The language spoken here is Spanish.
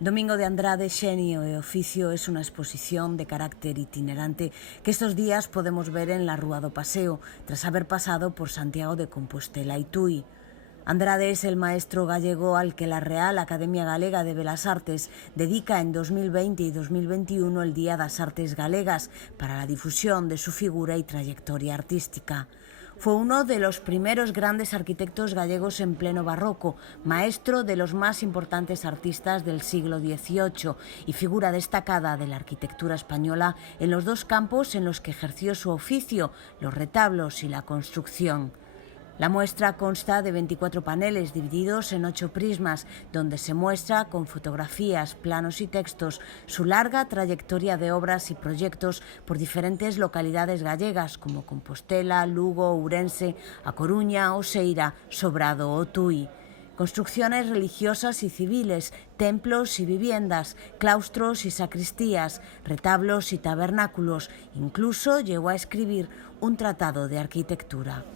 Domingo de Andrade, Xenio e Oficio es una exposición de carácter itinerante que estos días podemos ver en la Rúa do Paseo, tras haber pasado por Santiago de Compostela y Tui. Andrade es el maestro gallego al que la Real Academia Galega de Belas Artes dedica en 2020 y 2021 el Día das Artes Galegas para la difusión de su figura y trayectoria artística. Fue uno de los primeros grandes arquitectos gallegos en pleno barroco, maestro de los más importantes artistas del siglo XVIII y figura destacada de la arquitectura española en los dos campos en los que ejerció su oficio, los retablos y la construcción. La muestra consta de 24 paneles divididos en 8 prismas, donde se muestra con fotografías, planos y textos su larga trayectoria de obras y proyectos por diferentes localidades gallegas como Compostela, Lugo, Ourense, A Coruña, Oseira, Sobrado o Tui. Construcciones religiosas y civiles, templos y viviendas, claustros y sacristías, retablos y tabernáculos. Incluso llegó a escribir un tratado de arquitectura.